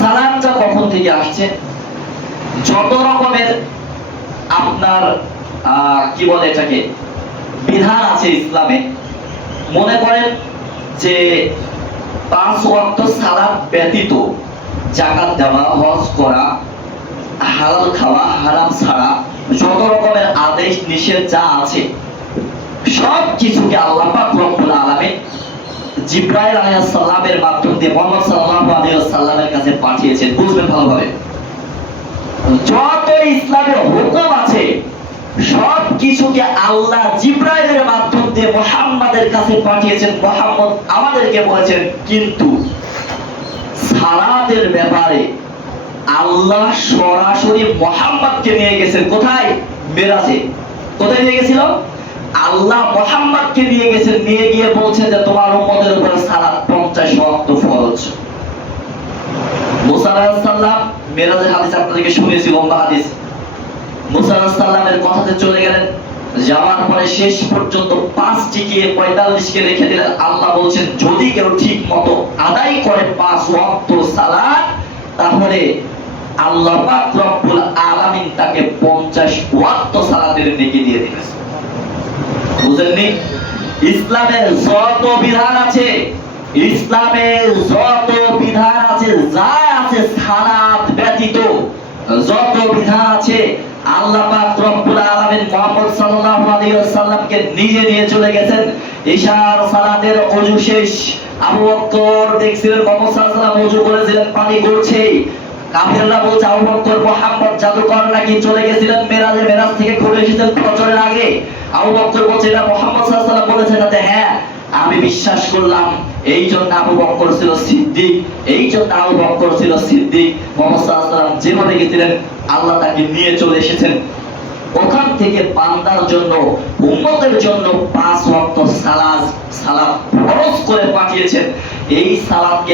সালামটা কখন থেকে আসছে? যত রকমের আপনার কি বলে এটাকে বিধান আছে ইসলামে, মনে করেন যে 5 ওয়াক্ত সালাত ব্যতীত যাকাত দেওয়া, হজ করা, হালাল খাওয়া, হারাম ছাড়া যত রকমের আদেশ নিষেধ যা আছে সব কিছুকে আল্লাহ পাক রব্বুল আলামিন জিবরাইল আলাইহিস সালামের মাধ্যমে দিয়ে মুহাম্মদ সাল্লাল্লাহু আলাইহি ওয়াসাল্লামের কাছে পাঠিয়েছেন। বুঝবেন ভালোভাবে, যত ইসলামের হুকুম আছে সব কিছুকে আল্লাহ জিবরাইলের মাধ্যম দিয়ে মুহাম্মাদের কাছে পাঠিয়েছেন। মুহাম্মদ আমাদেরকে বলেছেন, কিন্তু সালাতের ব্যাপারে আল্লাহ সরাসরি মুহাম্মদকে নিয়ে গেছেন। কোথায়? মেরাজে। কোথায় নিয়ে গেছিল? আল্লাহ মুহাম্মদকে নিয়ে গেছেন, নিয়ে গিয়ে বলছেন যে তোমার উম্মতের উপর সালাত 50 ওয়াক্ত ফরজ। মুসা আলাইহিস সালাম মেরাজের হাদিস আপনাদেরকে শুনিয়েছি, লম্বা হাদিস। মুসা আলাইহিস সালামের কথাতে চলে গেলেন, যাওয়ার পরে শেষ পর্যন্ত 5 টিকে 45 কে রেখে দিলেন। আল্লাহ বলছেন যদি কেউ ঠিক মতো আদায় করে 5 ওয়াক্ত সালাত, তাহলে আল্লাহ পাক রব্বুল আলামিন তাকে 50 ওয়াক্ত সালাতের নেকি দিয়ে দিবেন। বুঝেননি? ইসলামের যত বিধান আছে, ইসলামের যত বিধান আছে, যা আছে সালাত ব্যতীত যত বিধান আছে, আল্লাহ পাক রব্বুল আলামিন মুহাম্মদ সাল্লাল্লাহু আলাইহি ওয়াসাল্লামকে নিজে নিয়ে চলে গেছেন। ইশার সালাতের ওযু শেষ, আবু বকর দেখছিলেন মুহাম্মদ সাল্লাল্লাহু আলাইহি ওয়াসাল্লাম ওযু করেছিলেন, পানি গড়ছে। কাফিররা বলছে আবু বকর মুহাম্মদ জাদুকর নাকি, চলে গেছিলেন মেরাজে, মেরাজ থেকে ঘুরে এসেছেন ফজরের আগে। আবু বকর বলছে এটা মুহাম্মদ সাল্লাল্লাহু আলাইহি ওয়াসাল্লাম বলেছেন। তাতে হ্যাঁ আমি বিশ্বাস করলাম, এই জন্য আবু বকর ছিল সিদ্দিক, এই জন্য আবু বকর ছিল সিদ্দিক। মুহাম্মদ সাল্লাল্লাহু আলাইহি ওয়াসাল্লাম যেভাবে গেছিলেন আল্লাহ তাকে নিয়ে চলে এসেছেন। ওখান থেকে বান্দার জন্য, উম্মতের জন্য 5 ওয়াক্ত সালাত ফরজ করে পাঠিয়েছেন। এই সালাতকে